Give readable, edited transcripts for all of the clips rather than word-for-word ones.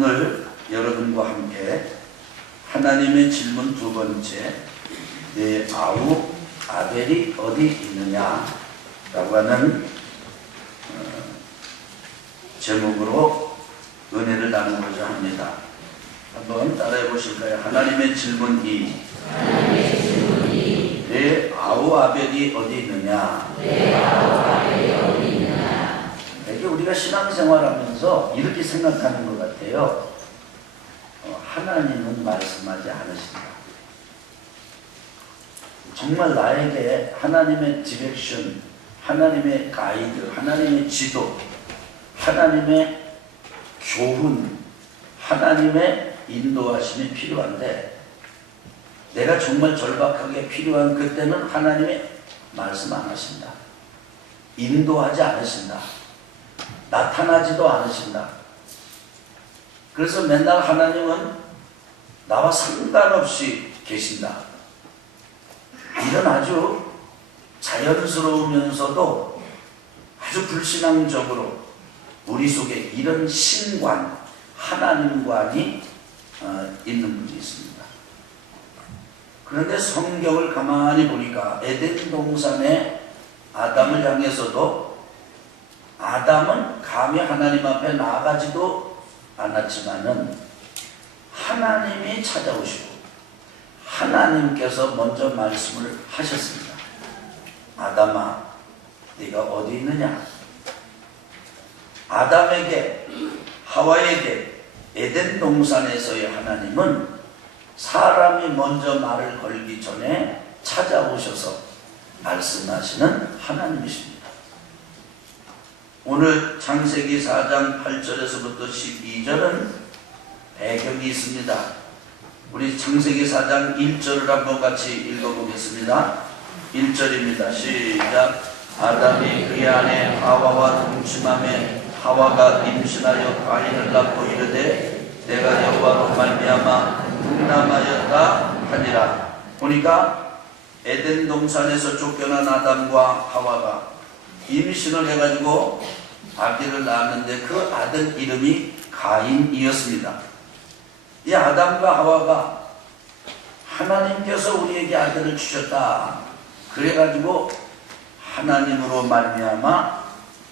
오늘 여러분과 함께 하나님의 질문 두 번째, 내 아우 아벨이 어디 있느냐 라고 하는 제목으로 은혜를 나누고자 합니다. 한번 따라해 보실까요? 하나님의 질문 2. 내 아우 아벨이 어디 있느냐? 이게 우리가 신앙생활하면서 이렇게 생각하는 것 같아요. 하나님은 말씀하지 않으신다. 정말 나에게 하나님의 디렉션, 하나님의 가이드, 하나님의 지도, 하나님의 교훈, 하나님의 인도하심이 필요한데, 내가 정말 절박하게 필요한 그때는 하나님이 말씀 안 하신다. 인도하지 않으신다. 나타나지도 않으신다. 그래서 맨날 하나님은 나와 상관없이 계신다. 이런 아주 자연스러우면서도 아주 불신앙적으로 우리 속에 이런 신관, 하나님관이 있는 분이 있습니다. 그런데 성경을 가만히 보니까 에덴 동산의 아담을 향해서도 아담은 감히 하나님 앞에 나아가지도 않았지만은 하나님이 찾아오시고 하나님께서 먼저 말씀을 하셨습니다. 아담아, 네가 어디 있느냐? 아담에게, 하와에게 에덴 동산에서의 하나님은 사람이 먼저 말을 걸기 전에 찾아오셔서 말씀하시는 하나님이십니다. 오늘 창세기 4장 8절에서부터 12절은 배경이 있습니다. 우리 창세기 4장 1절을 한번 같이 읽어보겠습니다. 1절입니다. 시작. 아담이 그의 아내 하와와 동침하매 하와가 임신하여 가인을 낳고 이르되 내가 여호와로 말미암아 흉남하였다 하니라. 보니까 에덴 동산에서 쫓겨난 아담과 하와가 임신을 해가지고 아기를 낳았는데 그 아들 이름이 가인이었습니다. 이 아담과 하와가 하나님께서 우리에게 아들을 주셨다. 그래가지고 하나님으로 말미암아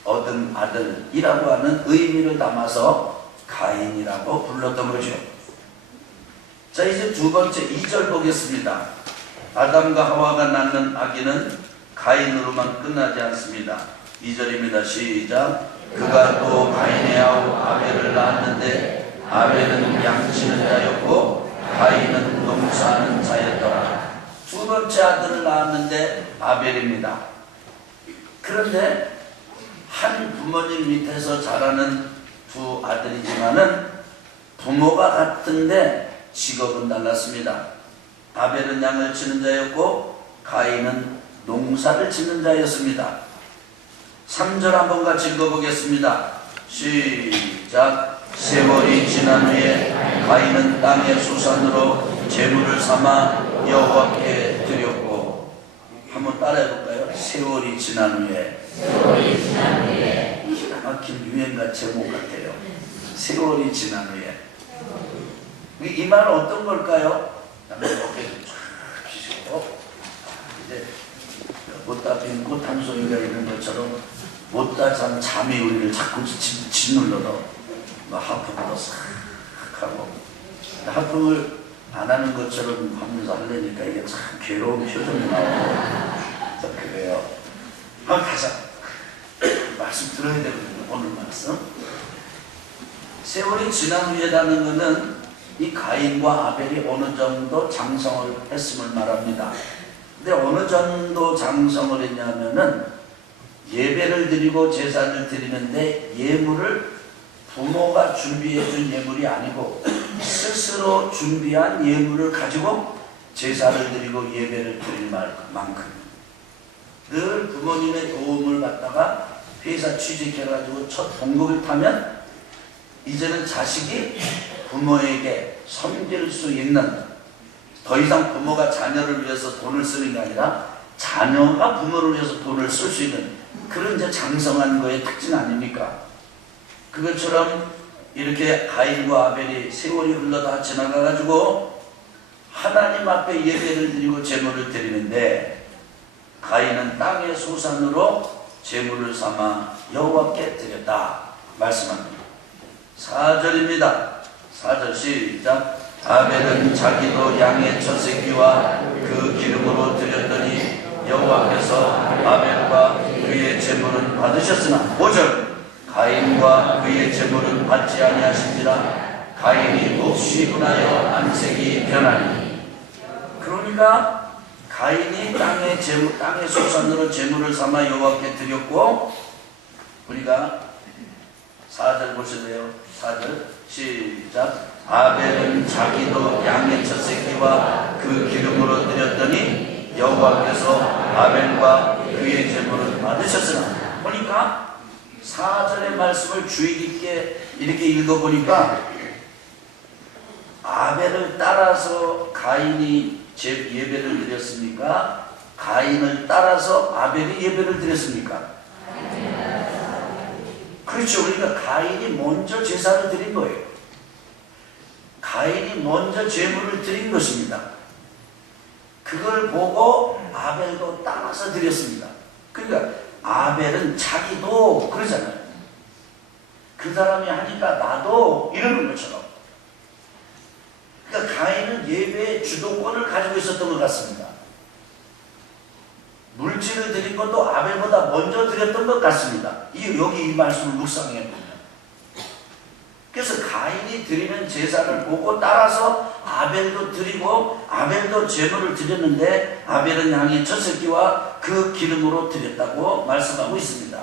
얻은 아들이라고 하는 의미를 담아서 가인이라고 불렀던 거죠. 자, 이제 두 번째 2절 보겠습니다. 아담과 하와가 낳는 아기는 가인으로만 끝나지 않습니다. 2절입니다. 시작. 그가 또 가인의 아우 아벨을 낳았는데 아벨은 양치는 자였고 가인은 농사하는 자였더라. 두 번째 아들을 낳았는데 아벨입니다. 그런데 한 부모님 밑에서 자라는 두 아들이지만은 부모가 같은데 직업은 달랐습니다. 아벨은 양을 치는 자였고 가인은 농사를 짓는 자였습니다. 3절 한번 같이 읽어보겠습니다. 시작. 세월이 지난 후에 가인은 땅의 수산으로 재물을 삼아 여호와께 드렸고. 한번 따라해볼까요? 세월이 지난 후에. 기가 막힌 유행가 제목 같아요. 세월이 지난 후에. 이 말은 어떤 걸까요? 어깨 좀 쫙 펴시고 이제 못다 빈 꽃 한 송이가 있는 것처럼 못다 잔 잠이 우리를 자꾸 짓눌러도 하품으로 싹 하고, 하품을 안 하는 것처럼 하면서 하려니까 이게 참 괴로운 표정이 나오고 그래요. 한번 다시 말씀 들어야 되거든요. 오늘 말씀. 세월이 지난 후에라는 것은 이 가인과 아벨이 어느 정도 장성을 했음을 말합니다. 근데 어느 정도 장성을 했냐면은 예배를 드리고 제사를 드리는데 예물을 부모가 준비해 준 예물이 아니고 스스로 준비한 예물을 가지고 제사를 드리고 예배를 드릴 만큼 늘 부모님의 도움을 받다가 회사 취직해가지고 첫 봉급을 타면 이제는 자식이 부모에게 섬길 수 있는, 더 이상 부모가 자녀를 위해서 돈을 쓰는 게 아니라 자녀가 부모를 위해서 돈을 쓸 수 있는 그런 이제 장성한 거의 특징 아닙니까? 그것처럼 이렇게 가인과 아벨이 세월이 흘러다 지나가가지고 하나님 앞에 예배를 드리고 제물을 드리는데 가인은 땅의 소산으로 제물을 삼아 여호와께 드렸다 말씀합니다. 4절입니다. 4절 시작. 아벨은 자기도 양의 첫 새끼와 그 기름으로 드렸더니 여호와께서 아벨과 그의 제물은 받으셨으나 5절. 가인과 그의 제물은 받지 아니하신지라 가인이 몹시 분하여 안색이 변하니. 그러니까 가인이 땅의 소산으로 제물을 삼아 여호와께 드렸고, 우리가 4절 보실래요? 4절 시작. 아벨은 자기도 양의 첫 새끼와 그 기름으로 드렸더니 여호와께서 아벨과 그의 제물을 받으셨으나. 보니까 4절의 말씀을 주의 깊게 이렇게 읽어보니까 아벨을 따라서 가인이 예배를 드렸습니까? 가인을 따라서 아벨이 예배를 드렸습니까? 그렇죠. 그러니까 가인이 먼저 제사를 드린 거예요. 가인이 먼저 제물을 드린 것입니다. 그걸 보고 아벨도 따라서 드렸습니다. 그러니까 아벨은 자기도 그러잖아요. 그 사람이 하니까 나도 이러는 것처럼. 그러니까 가인은 예배의 주도권을 가지고 있었던 것 같습니다. 물질을 드린 것도 아벨보다 먼저 드렸던 것 같습니다. 여기 이 말씀을 묵상해 보면. 그래서 가인이 드리는 제사를 보고 따라서 아벨도 드리고 아벨도 제물을 드렸는데 아벨은 양의 첫 새끼와 그 기름으로 드렸다고 말씀하고 있습니다.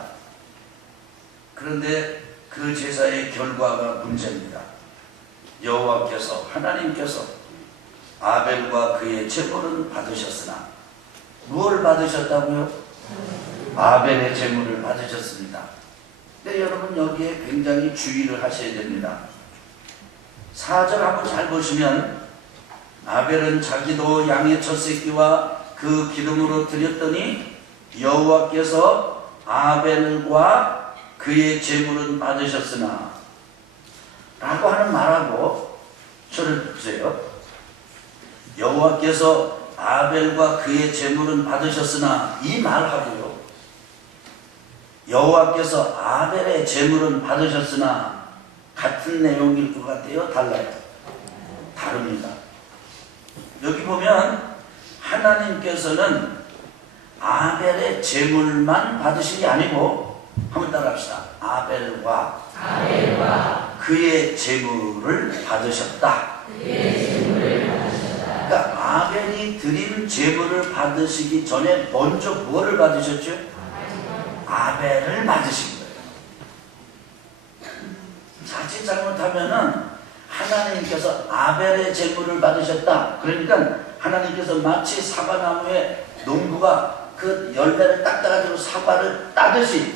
그런데 그 제사의 결과가 문제입니다. 여호와께서 하나님께서 아벨과 그의 제물은 받으셨으나 무엇을 받으셨다고요? 아벨의 제물을 받으셨습니다. 근데 여러분 여기에 굉장히 주의를 하셔야 됩니다. 4절 한번 잘 보시면 아벨은 자기도 양의 첫 새끼와 그 기름으로 드렸더니 여호와께서 아벨과 그의 제물은 받으셨으나 라고 하는 말하고 저를 보세요. 여호와께서 아벨과 그의 제물은 받으셨으나 이 말하고요. 여호와께서 아벨의 제물은 받으셨으나 같은 내용일 것 같아요? 달라요? 다릅니다. 여기 보면 하나님께서는 아벨의 제물만 받으신 게 아니고 한번 따라합시다. 아벨과 그의 제물을 받으셨다. 그러니까 아벨이 드린 제물을 받으시기 전에 먼저 무엇을 받으셨죠? 아벨을 받으신 거예요. 자칫 잘못하면은 하나님께서 아벨의 제물을 받으셨다. 그러니까 하나님께서 마치 사과나무에 농부가 그 열매를 닦아가지고 사과를 따듯이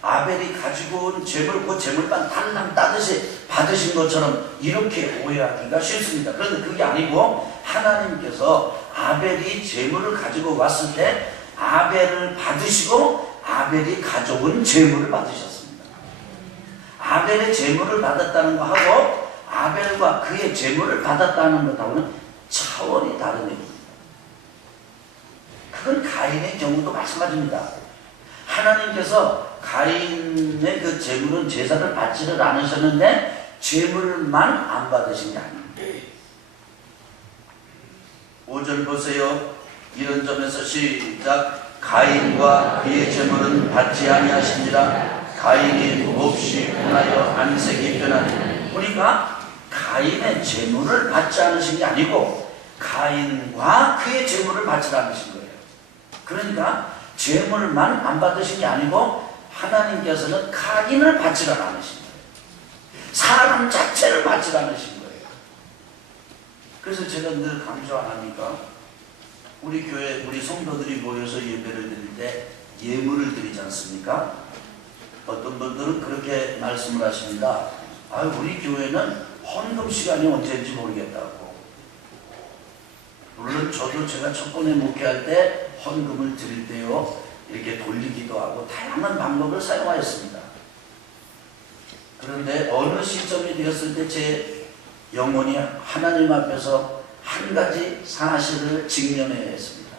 아벨이 가지고 온 제물, 그 제물만 달랑 따듯이 받으신 것처럼 이렇게 오해하기가 쉽습니다. 그런데 그게 아니고 하나님께서 아벨이 제물을 가지고 왔을 때 아벨을 받으시고 아벨이 가져온 제물을 받으셨습니다. 아벨의 제물을 받았다는 것하고 아벨과 그의 제물을 받았다는 것하고는 차원이 다른 얘기입니다. 그건 가인의 경우도 마찬가지입니다. 하나님께서 가인의 그 제물은 제사를 받지를 않으셨는데 제물만 안 받으신 게 아닙니다. 5절 보세요. 이런 점에서 시작. 가인과 그의 제물은 받지 아니하신지라 가인이 몹시 분하여 안색이 변하니. 보니까 가인의 제물을 받지 않으신 게 아니고 가인과 그의 제물을 받지 않으신 거예요. 그러니까 제물만 안 받으신 게 아니고 하나님께서는 가인을 받지 않으신 거예요. 사람 자체를 받지 않으신 거예요. 그래서 제가 늘 강조 안 합니까? 우리 교회 우리 성도들이 모여서 예배를 드릴 때 예물을 드리지 않습니까? 어떤 분들은 그렇게 말씀을 하십니다. 우리 교회는 헌금 시간이 언제인지 모르겠다고. 물론 저도 제가 첫 번에 목회할 때 헌금을 드릴 때요 이렇게 돌리기도 하고 다양한 방법을 사용하였습니다. 그런데 어느 시점이 되었을 때 제 영혼이 하나님 앞에서 한 가지 사실을 직면해야 했습니다.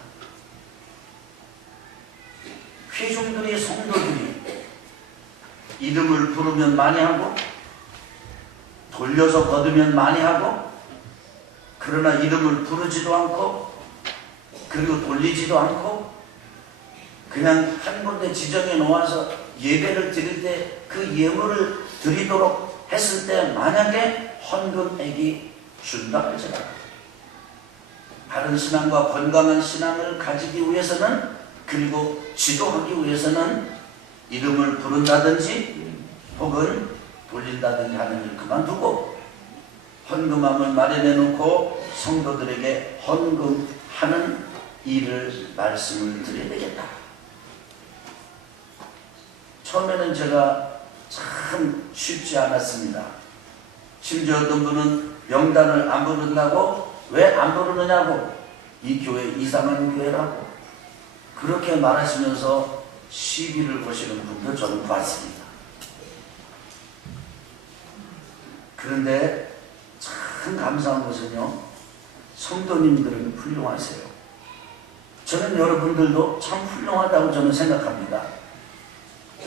회중들이, 성도들이 이름을 부르면 많이 하고 돌려서 거두면 많이 하고, 그러나 이름을 부르지도 않고 그리고 돌리지도 않고 그냥 한 군데 지정해 놓아서 예배를 드릴 때 그 예물을 드리도록 했을 때 만약에 헌금액이 준다 할지라도 바른 신앙과 건강한 신앙을 가지기 위해서는, 그리고 지도하기 위해서는 이름을 부른다든지 혹은 돌린다든지 하는 일 그만두고 헌금함을 마련해 놓고 성도들에게 헌금하는 일을 말씀을 드려야 되겠다. 처음에는 제가 참 쉽지 않았습니다. 심지어 어떤 분은 명단을 안 부른다고, 왜 안 부르느냐고, 이 교회 이상한 교회라고 그렇게 말하시면서 시비를 거시는 분도 저는 봤습니다. 그런데 참 감사한 것은요, 성도님들은 훌륭하세요. 저는 여러분들도 참 훌륭하다고 저는 생각합니다.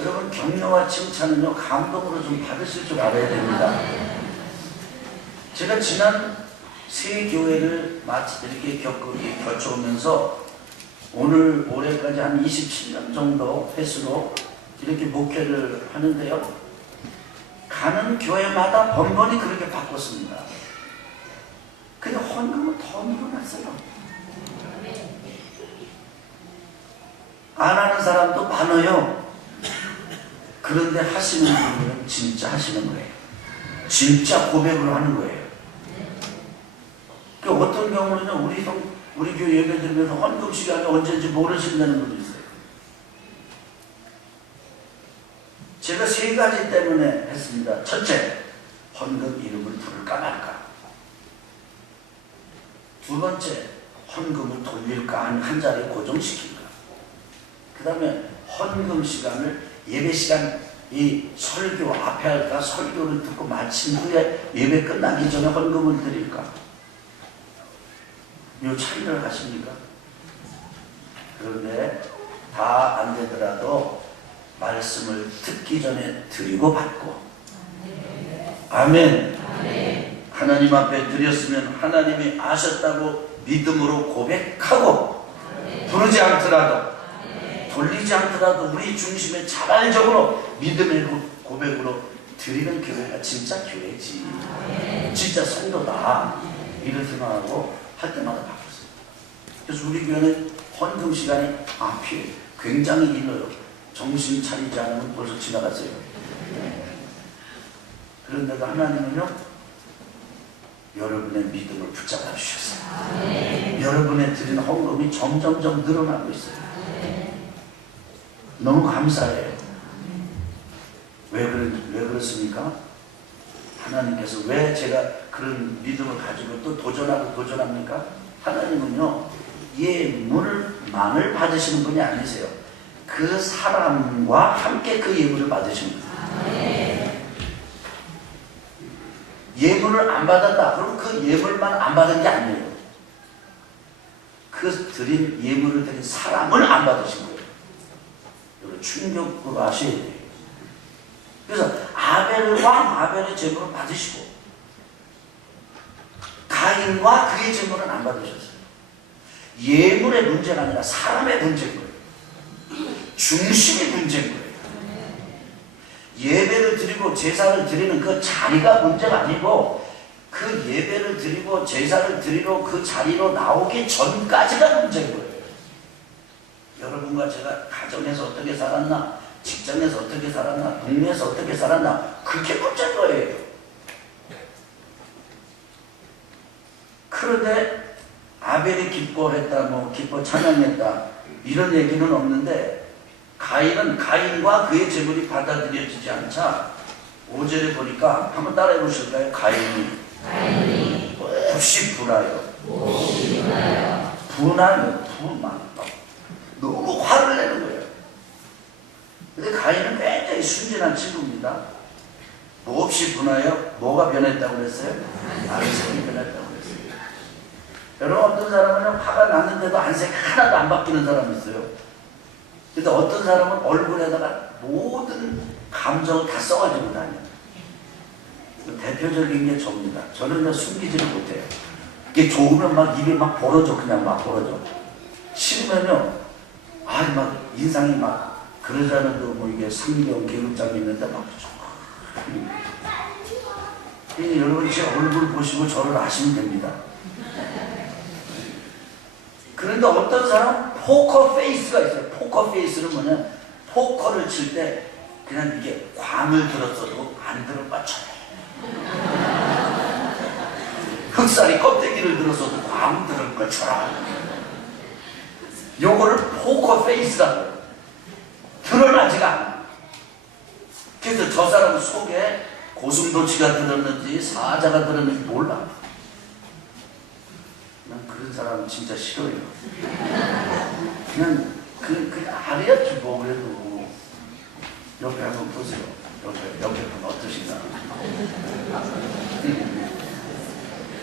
여러분, 격려와 칭찬은요, 감동으로 좀 받으실 줄 알아야 됩니다. 제가 지난 세 교회를 마치 이렇게 거쳐오면서 오늘 올해까지 한 27년 정도 횟수로 이렇게 목회를 하는데요, 가는 교회마다 번번이 그렇게 바꿨습니다. 근데 헌금은 더 늘어났어요. 안 하는 사람도 많아요. 그런데 하시는 분들은 진짜 하시는 거예요. 진짜 고백을 하는 거예요. 그 어떤 경우는요, 우리 교회 예배 드리면서 헌금 시간이 언제인지 모르신다는 분도 있어요. 제가 세 가지 때문에 했습니다. 첫째, 헌금 이름을 부를까 말까. 두 번째, 헌금을 돌릴까 한 자리에 고정시킬까. 그 다음에 헌금 시간을 예배 시간, 이 설교 앞에 할까, 설교를 듣고 마친 후에 예배 끝나기 전에 헌금을 드릴까. 이 차이를 하십니까? 그런데 다 안 되더라도 말씀을 듣기 전에 드리고 받고, 아멘. 하나님 앞에 드렸으면 하나님이 아셨다고 믿음으로 고백하고, 부르지 않더라도 돌리지 않더라도 우리 중심에 자발적으로 믿음의 고백으로 드리는 교회가 진짜 교회지, 진짜 성도다, 이런 생각하고 할 때마다 바꿨어요. 그래서 우리 교회는 헌금 시간이 굉장히 길어요. 정신 차리지 않으면 벌써 지나갔어요. 그런데도 하나님은요, 여러분의 믿음을 붙잡아 주셨어요. 여러분의 드리는 헌금이 점점점 늘어나고 있어요. 너무 감사해요. 왜 그렇습니까? 하나님께서 왜 제가 그런 믿음을 가지고 또 도전합니까? 하나님은요, 예물만을 받으시는 분이 아니세요. 그 사람과 함께 그 예물을 받으시는 분이에요. 예물을 안 받았다, 그럼 그 예물만 안 받은 게 아니에요. 그 드린 예물을 드린 사람을 안 받으신 거예요. 이걸 충격으로 아셔야 돼요. 그래서 아벨의 제물을 받으시고 가인과 그의 제물은 안 받으셨어요. 예물의 문제가 아니라 사람의 문제인 거예요. 중심이 문제인 거예요. 예배를 드리고 제사를 드리는 그 자리가 문제가 아니고, 그 예배를 드리고 제사를 드리러 그 자리로 나오기 전까지가 문제인 거예요. 여러분과 제가 가정에서 어떻게 살았나, 직장에서 어떻게 살았나, 동네에서 어떻게 살았나, 그게 문제인 거예요. 그런데 아벨이 기뻐했다, 기뻐 찬양했다, 이런 얘기는 없는데, 가인은 가인과 그의 제물이 받아들여지지 않자 5절에 보니까 한번 따라해 보실까요? 가인이 몹시 분하여 너무 화를 내는 거예요. 근데 가인은 굉장히 순진한 친구입니다. 몹시 분하여 뭐가 변했다고 그랬어요? 안색이 변했다고 그랬어요. 여러분 어떤 사람은 화가 났는데도 안색이 하나도 안 바뀌는 사람이 있어요. 근데 어떤 사람은 얼굴에다가 모든 감정을 다 써가지고 다녀요. 대표적인 게 저입니다. 저는 숨기지를 못해요. 이게 좋으면 막 입이 막 벌어져, 그냥 막 벌어져. 싫으면요, 막 인상이 막 그러자는데 뭐 이게 상경 계급장이 있는데 막 여러분 제 얼굴 보시고 저를 아시면 됩니다. 그런데 어떤 사람은 포커 페이스가 있어요. 포커 페이스는 뭐냐, 포커를 칠 때 그냥 이게 광을 들었어도 안 들을 것처럼, 흑살이 껍데기를 들었어도 광 들을 것처럼, 요거를 포커 페이스라고 해요. 드러나지가 않아. 그래서 저 사람 속에 고슴도치가 들었는지 사자가 들었는지 몰라. 난 그런 사람 진짜 싫어요. 그냥 알아야지 뭐. 그래도 옆에 한번 보세요. 옆에 분 어떠신가.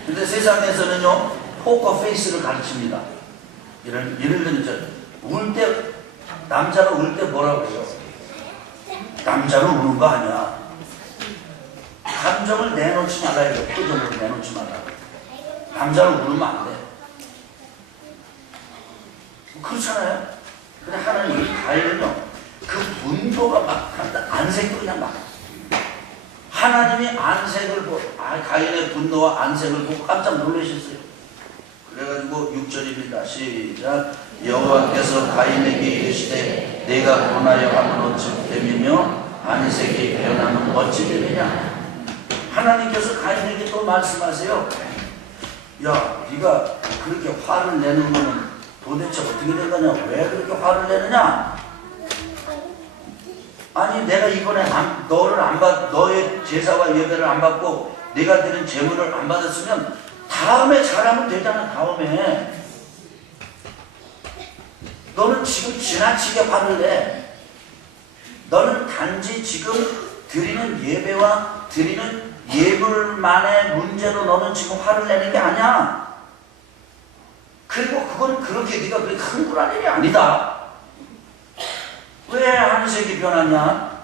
근데 세상에서는요, 포커 페이스를 가르칩니다. 예를 들면 울 때, 남자가 울 때 뭐라고 해요? 남자는 우는 거 아니야. 감정을 내놓지 말아야 돼. 표정으로 내놓지 말아. 남자는 울으면 안 돼. 그렇잖아요. 근데 하나님 이 가인은요, 그 분노가 막 안색도 그냥 막. 하나님이 안색을 보고, 가인의 분노와 안색을 보고 깜짝 놀라셨어요. 그래가지고 6절입니다. 시작. 여호와께서 가인에게 이르시되 내가 고나여 하면 어찌 됨이며 안색이 변하면 어찌 됨이냐. 하나님께서 가인에게 또 말씀하세요. 야, 네가 그렇게 화를 내는 거는 도대체 어떻게 된 거냐? 왜 그렇게 화를 내느냐? 아니 내가 이번에 너의 제사와 예배를 안 받고 내가 드린 제물을 안 받았으면 다음에 잘하면 되잖아. 다음에 너는 지금 지나치게 화를 내. 너는 단지 지금 드리는 예배와 드리는 예물만의 문제로 너는 지금 화를 내는 게 아니야. 그리고 그건 그렇게 네가 그렇게 흥분할 일이 아니다. 왜 안색이 변하냐?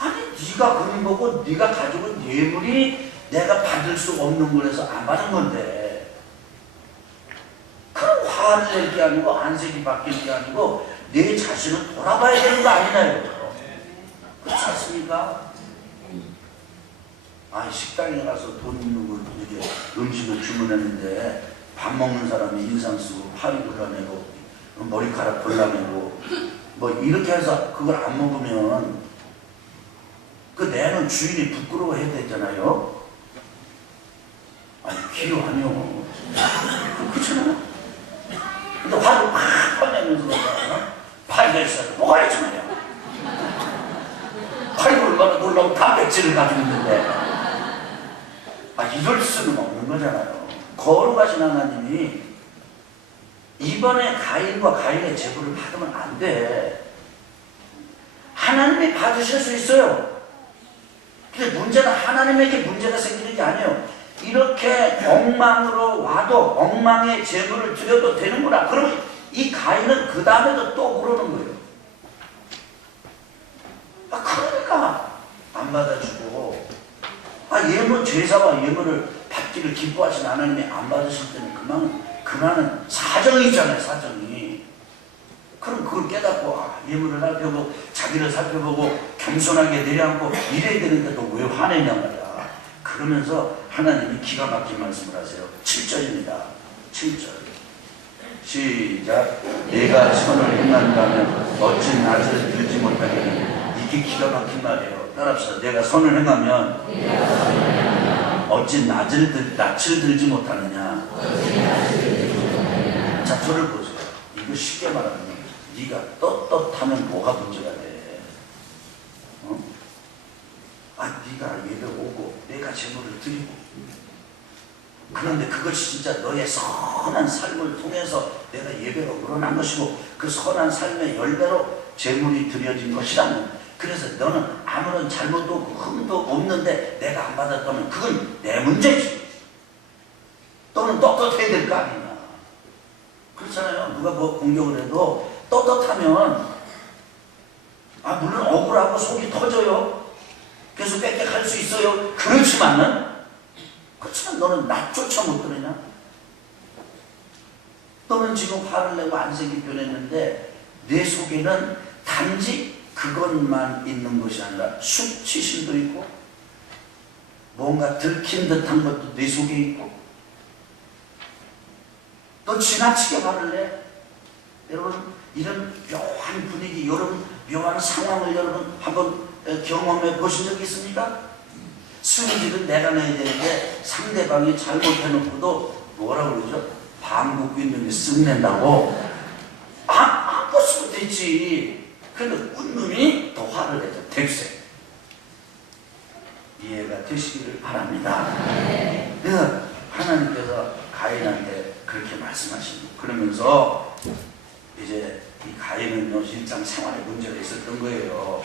아니 네가 그런 거고 네가 가지고 온 예물이 내가 받을 수 없는 거라서 안 받은 건데, 그럼 화를 낼 게 아니고 안색이 바뀔 게 아니고 내 자신을 돌아봐야 되는 거 아니냐요. 그렇지 않습니까? 식당에 가서 돈 있는 걸 이렇게 음식을 주문했는데 밥 먹는 사람이 인상 쓰고 팔이 골라내고 머리카락 골라내고 뭐 이렇게 해서 그걸 안 먹으면 그 내는 주인이 부끄러워해야 되잖아요. 필요하뇨. 그렇잖아요. 근데 화를 확 화내면서 팔이 됐어요. 먹어야지 말이야. 팔이 얼마나 놀라고 단백질을 가지고 있는데 이럴 수는 없는 거잖아요. 거룩하신 하나님이 이번에 가인과 가인의 제물을 받으면 안 돼. 하나님이 받으실 수 있어요. 근데 문제는 하나님에게 문제가 생기는 게 아니에요. 이렇게 엉망으로 와도 엉망의 제물을 드려도 되는구나. 그러면 이 가인은 그 다음에도 또 그러는 거예요. 그러니까 안 받아주고 예물 제사와 예물을 받기를 기뻐하신 하나님이 안 받으실 때는 그만은 사정이잖아요. 사정이. 그럼 그걸 깨닫고 예물을 살펴보고 자기를 살펴보고 겸손하게 내려앉고 이래야 되는데 너 왜 화내냐 말이야. 그러면서 하나님이 기가 막힌 말씀을 하세요. 7절입니다. 7절 시작. 내가 선을 행한다면 어찌 낯을 들지 못하겠느냐. 이게 기가 막힌 말이에요. 따라합시다. 내가 선을 행하면 어찌 낯을 들지 못하느냐. 자, 저를 보세요. 이거 쉽게 말하면 네가 떳떳하면 뭐가 문제가 돼? 네가 예배 오고 내가 제물을 드리고, 그런데 그것이 진짜 너의 선한 삶을 통해서 내가 예배가 우러난 것이고 그 선한 삶의 열매로 제물이 드려진 것이라면 그래서 너는 아무런 잘못도 없고 흠도 없는데 내가 안 받았다면 그건 내 문제지. 너는 떳떳해야 될 거 아니냐. 그렇잖아요. 누가 뭐 공격을 해도 떳떳하면 물론 억울하고 속이 터져요. 계속 빽빽할 수 있어요. 그렇지만 너는 낯조차 못 들으냐? 너는 지금 화를 내고 안색이 변했는데 내 속에는 단지 그것만 있는 것이 아니라 수치심도 있고 뭔가 들킨 듯한 것도 내 속에 있고 너 지나치게 화를 내. 여러분 이런 묘한 분위기, 여러분 묘한 상황을 여러분 한번 경험해 보신 적 있습니까? 승질은 내가 내야 되는데 상대방이 잘못해놓고도 뭐라 그러죠? 방귀 뀌는 게 쓱낸다고? 안 껐으면 되지. 근데 웃느니 더 화를 내죠. 대세. 이해가 되시기를 바랍니다. 그래서 하나님께서 가인한테 그렇게 말씀하십니다. 그러면서 이제 이 가인은요 일상 생활에 문제가 있었던 거예요.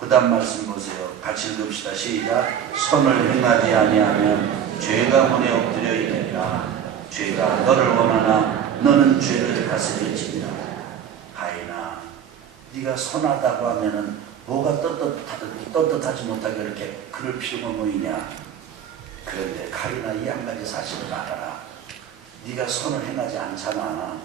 그 다음 말씀 보세요. 같이 읽읍시다. 시작. 선을 행하지 아니하면 죄가 문에 엎드려 있느니라. 죄가 너를 원하나 너는 죄를 다스릴지니라. 가인아, 네가 선하다고 하면은 뭐가 떳떳하지 못하게 이렇게 그럴 필요가 뭐 있냐. 그런데 가인아, 이 한 가지 사실을 알아라. 네가 선을 행하지 않잖아.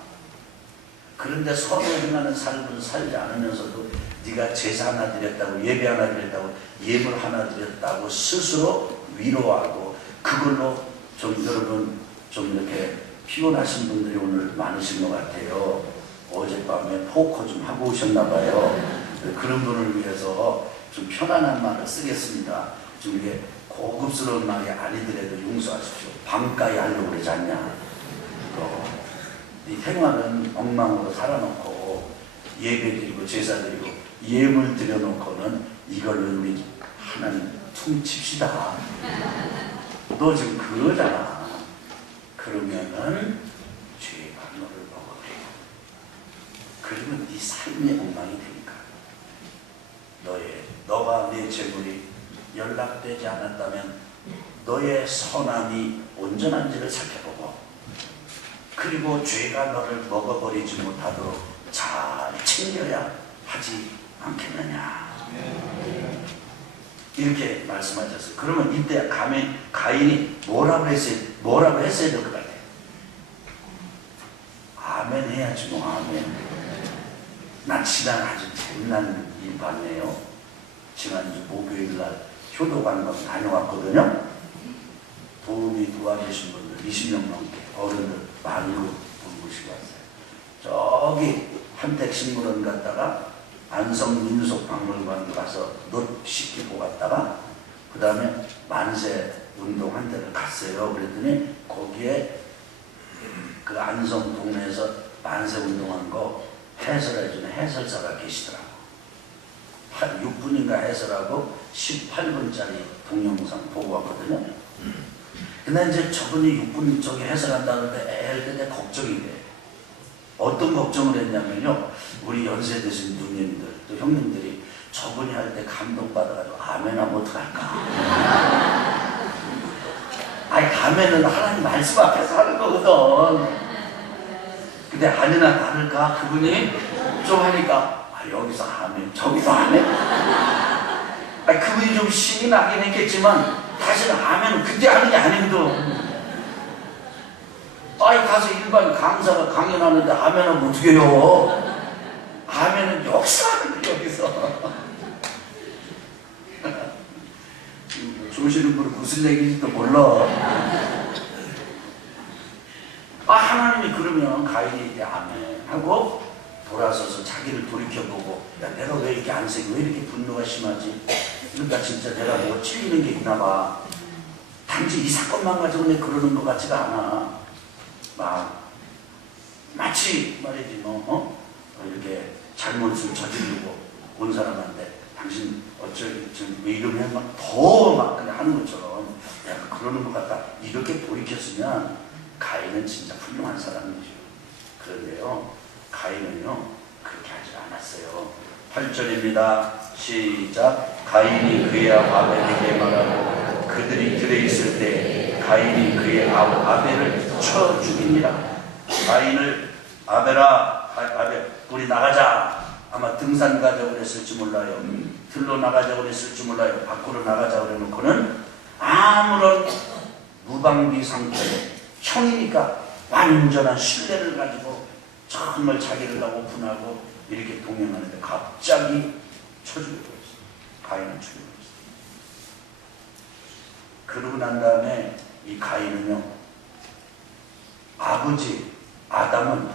그런데 선을 행하는 삶을 살지 않으면서도 네가 제사 하나 드렸다고, 예배 하나 드렸다고, 예물 하나 드렸다고 스스로 위로하고 그걸로 좀 여러분 좀 이렇게 피곤하신 분들이 오늘 많으신 것 같아요. 어젯밤에 포커 좀 하고 오셨나 봐요. 그런 분을 위해서 좀 편안한 말을 쓰겠습니다. 좀 이게 고급스러운 말이 아니더라도 용서하십시오. 밤가에 하려고 그러지 않냐. 이 생활은 엉망으로 살아놓고 예배드리고 제사드리고 예물 드려놓고는 이걸로 우리 하나님 퉁칩시다. 너 지금 그러잖아. 그러면은 죄가 너를 먹어버려. 그러면 네 삶의 엉망이 되니까. 너가 내 재물이 연락되지 않았다면 너의 선함이 온전한지를 살펴보고, 그리고 죄가 너를 먹어버리지 못하도록 잘 챙겨야 하지 않겠느냐. 이렇게 말씀하셨어요. 그러면 이때 가인이 뭐라고 했어야 될 것 같아요? 아멘 해야지 뭐. 아멘. 난 지난 아주 재미난 일 봤네요. 지난주 목요일날 효도관광 다녀왔거든요. 도움이 도와주신 분들 20명 넘게 어른들 많이 모시고 왔어요. 저기 한택식물원 갔다가 안성민속박물관 가서 넛 씻기고 갔다가 그 다음에 만세 운동한 데를 갔어요. 그랬더니 거기에 그 안성 동네에서 만세 운동한 거 해설해주는 해설사가 계시더라고. 한 6분인가 해설하고 18분짜리 동영상 보고 왔거든요. 근데 이제 저분이 6분 저기 해설한다는데 그때 걱정이 돼. 어떤 걱정을 했냐면요, 우리 연세 드신 누님들 또 형님들이 저분이 할 때 감동받아가지고 아멘하면 어떡할까. 아니 아멘은 하나님 말씀 앞에서 하는 거거든. 근데 아니나 다를까 그분이 좀 하니까 여기서 아멘 저기서 아멘. 아니 그분이 좀 신이 나긴 했겠지만 사실 아멘은 그때 하는 게 아니거든. 아이 가서 일반 강사가 강연하는데 아멘하면 어떻게 해요? 아멘은 여기서 하는 거예요. 여기서. 조시는 분은 무슨 얘기인지도 몰라. 하나님이 그러면 가인이 이제 아멘 하고 돌아서서 자기를 돌이켜보고, 야 내가 왜 이렇게 안색이 왜 이렇게 분노가 심하지? 그러니까 진짜 내가 뭐 찔리는 게 있나 봐. 단지 이 사건만 가지고 내 그러는 것 같지가 않아. 마치 말이지 이렇게 잘못을 저지르고 온 사람한테 당신 왜 이러면 막 더 막 그냥 하는 것처럼 내가 그러는 것 같다 이렇게 돌이켰으면 가인은 진짜 훌륭한 사람이죠. 그런데요 가인은요 그렇게 하지 않았어요. 8절입니다. 시작. 가인이 그의 아우 아벨에게 말하고 그들이 들에 있을 때 가인이 그의 아우 아벨을 쳐 죽이니라. 가인을 아벨 우리 나가자. 아마 등산 가자고 그랬을지 몰라요. 들로 나가자고 그랬을지 몰라요. 밖으로 나가자고 그래놓고는 아무런 무방비 상태로 형이니까 완전한 신뢰를 가지고 정말 자기를 다 오픈하고 이렇게 동행하는데 갑자기 쳐죽여버렸어요. 가인을 죽여버렸어요. 그러고 난 다음에 이 가인은요, 아버지 아담은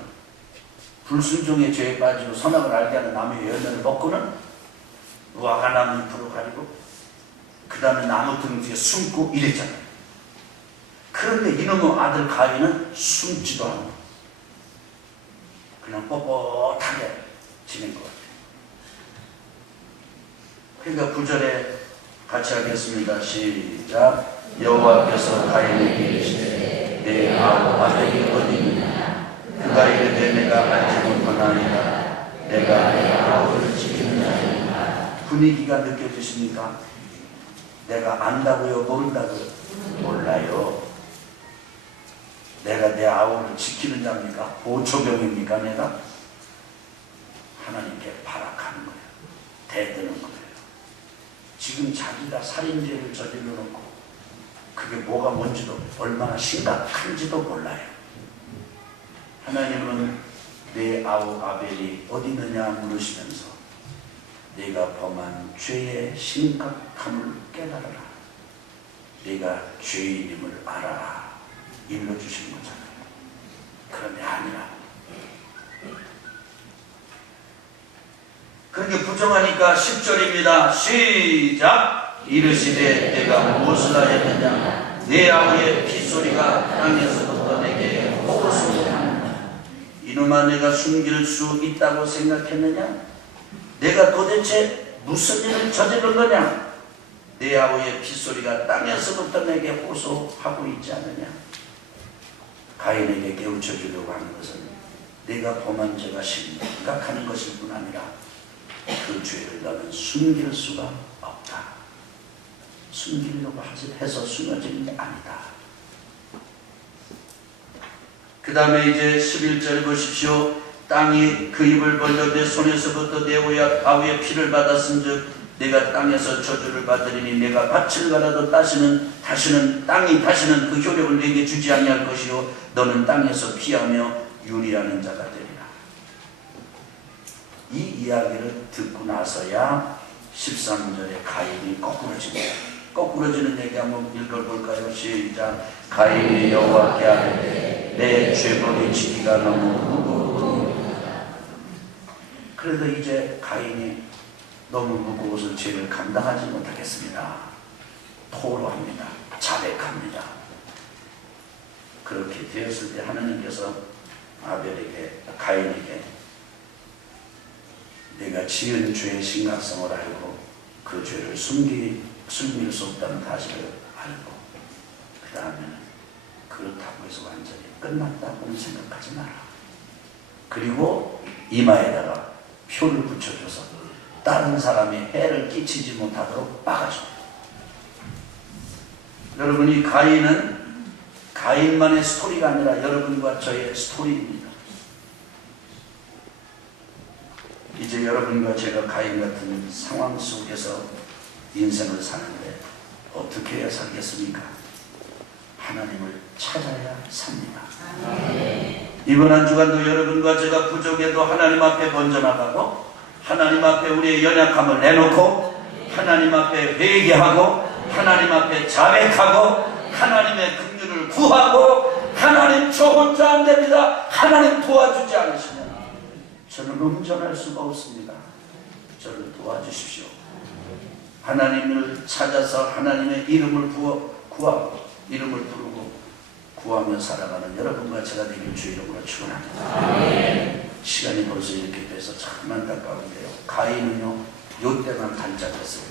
불순종의 죄에 빠지고 선악을 알게 하는 나무의 열매를 먹고는 무화과 나무 잎으로 가리고 그 다음에 나무 등 뒤에 숨고 이랬잖아요. 그런데 이놈의 아들 가인은 숨지도 않고 그냥 뻣뻣하게 지낸 것 같아요. 그러니까 9절에 같이 하겠습니다. 시작. 여호와께서 가인에게 이르시되 내 아우 아벨이 어디 있느냐. 그가 이르되 내가 알지 못하나이다. 내가 내 아우를 지키는 자니라. 분위기가 느껴지십니까? 내가 안다고요? 모른다고요? 몰라요. 내가 내 아우를 지키는 자입니까? 보초병입니까? 내가? 하나님께 발악하는 거예요. 대드는 거예요. 지금 자기가 살인죄를 저질러 놓고 그게 뭐가 뭔지도 얼마나 심각한지도 몰라요. 하나님은 내 아우 아벨이 어디 있느냐 물으시면서 네가 범한 죄의 심각함을 깨달아라. 네가 죄인임을 알아라. 일러주신 거잖아요. 그런데 아니라. 그렇게 부정하니까 10절입니다. 시작. 이르시되 내가 무엇을 하였느냐. 내 아우의 핏소리가 땅에서부터 내게 호소하느냐. 이놈아 내가 숨길 수 있다고 생각했느냐. 내가 도대체 무슨 일을 저지른 거냐. 내 아우의 핏소리가 땅에서부터 내게 호소하고 있지 않느냐. 가인에게 깨우쳐 주려고 하는 것은 내가 범한 죄가 심각한 것일 뿐 아니라 그 죄를 너는 숨길 수가 없다. 숨기려고 해서 숨어지는 게 아니다. 그 다음에 이제 11절 보십시오. 땅이 그 입을 벌려 내 손에서부터 내 아우의 피를 받았은즉 내가 땅에서 저주를 받으리니 내가 밭을 갈아도 다시는 땅이 다시는 그 효력을 내게 주지 아니할 것이요 너는 땅에서 피하며 유리하는 자가 되리라. 이 이야기를 듣고 나서야 13절에 가인이 거꾸러집니다. 거꾸러지는 얘기 한번 읽어볼까요? 시작. 가인이 여호와께 아뢰되 내 죄벌이 지기가 너무 무거워. 그래도 이제 가인이 너무 무거워서 죄를 감당하지 못하겠습니다. 토로합니다. 자백합니다. 그렇게 되었을 때 하나님께서 가인에게 내가 지은 죄의 심각성을 알고 그 죄를 숨길 수 없다는 사실을 알고 그 다음에는 그렇다고 해서 완전히 끝났다고는 생각하지 마라. 그리고 이마에다가 표를 붙여줘서 다른 사람이 해를 끼치지 못하도록 막아줘. 여러분 이 가인은 가인만의 스토리가 아니라 여러분과 저의 스토리입니다. 이제 여러분과 제가 가인 같은 상황 속에서 인생을 사는데 어떻게 해야 살겠습니까? 하나님을 찾아야 삽니다. 이번 한 주간도 여러분과 제가 부족해도 하나님 앞에 번져나가고 하나님 앞에 우리의 연약함을 내놓고 하나님 앞에 회개하고 하나님 앞에 자백하고 하나님의 긍휼을 구하고 하나님 저 혼자 안 됩니다. 하나님 도와주지 않으시면 저는 운전할 수가 없습니다. 저를 도와주십시오. 하나님을 찾아서 하나님의 이름을 구하고 이름을 부르고 구하며 살아가는 여러분과 제가 되길 주의 이름으로 축원합니다. 시간이 벌써 이렇게 돼서 참 안타까운데요. 가인은요 요때만 반짝했어요.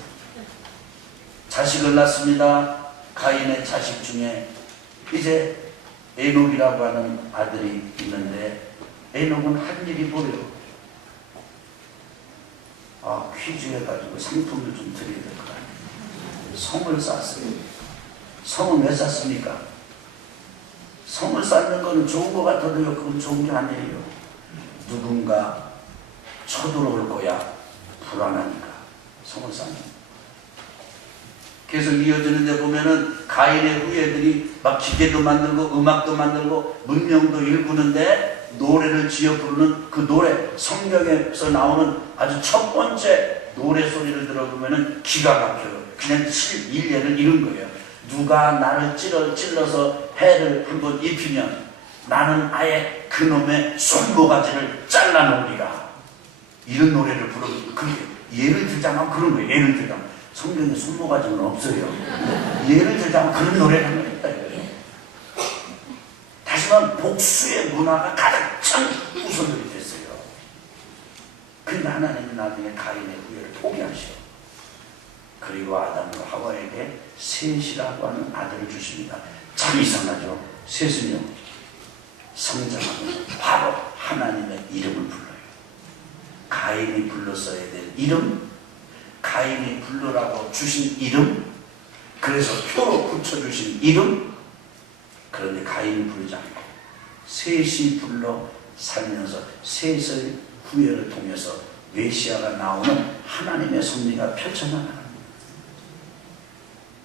자식을 낳습니다. 가인의 자식 중에 이제 에녹이라고 하는 아들이 있는데 에녹은 한 일이 보여요. 퀴즈 해가지고 상품을 좀 드려야 될 것 같아요. 성을 쌓았어요. 성은 왜 쌓습니까? 성을 쌓는 거는 좋은 것 같아도요, 그건 좋은 게 아니에요. 누군가 쳐들어올 거야. 불안하니까 성을 쌓는 거예요. 계속 이어지는데 보면은 가인의 후예들이 막 기계도 만들고 음악도 만들고 문명도 일구는데 노래를 지어 부르는 그 노래, 성경에서 나오는 아주 첫 번째 노래 소리를 들어보면은 기가 막혀요. 그냥 일례를 이룬 거예요. 누가 나를 찔러서 해를 한번 입히면 나는 아예 그놈의 손모가지를 잘라놓으리라. 이런 노래를 부르는 그게 예를 들자면 그런 거예요. 예를 들자면 성경에 손모가지는 없어요. 예를 들자면 그런 노래를 한번 했다 이거예요. 다시 말하면 복수의 문화가 가장 우선들이 됐어요. 그러나 하나님은 나중에 가인의 후예를 포기하시오. 그리고 아담과 하와에게 셋이라고 하는 아들을 주십니다. 참 이상하죠. 셋은요, 성장하면 바로 하나님의 이름을 불러요. 가인이 불렀어야 될 이름, 가인이 부르라고 주신 이름, 그래서 표로 붙여주신 이름. 그런데 가인이 부르지 않고 셋이 불러 살면서 셋의 후예를 통해서 메시아가 나오는 하나님의 섭리가 펼쳐나가는.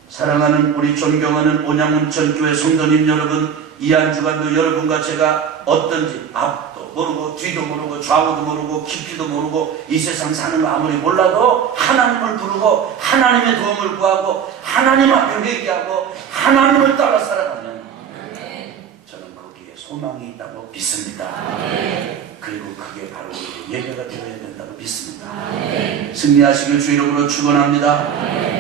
사랑하는 우리 존경하는 온양문천교회 성도님 여러분, 이 한 주간도 여러분과 제가 어떤지 앞도 모르고 뒤도 모르고 좌우도 모르고 깊이도 모르고 이 세상 사는 거 아무리 몰라도 하나님을 부르고 하나님의 도움을 구하고 하나님 앞에 회개하고 하나님을 따라 살아가면 저는 거기에 소망이 있다고 믿습니다. 그리고 그게 바로 우리의 예배가 되어야 된다고 믿습니다. 승리하시길 주 이름으로 축원합니다.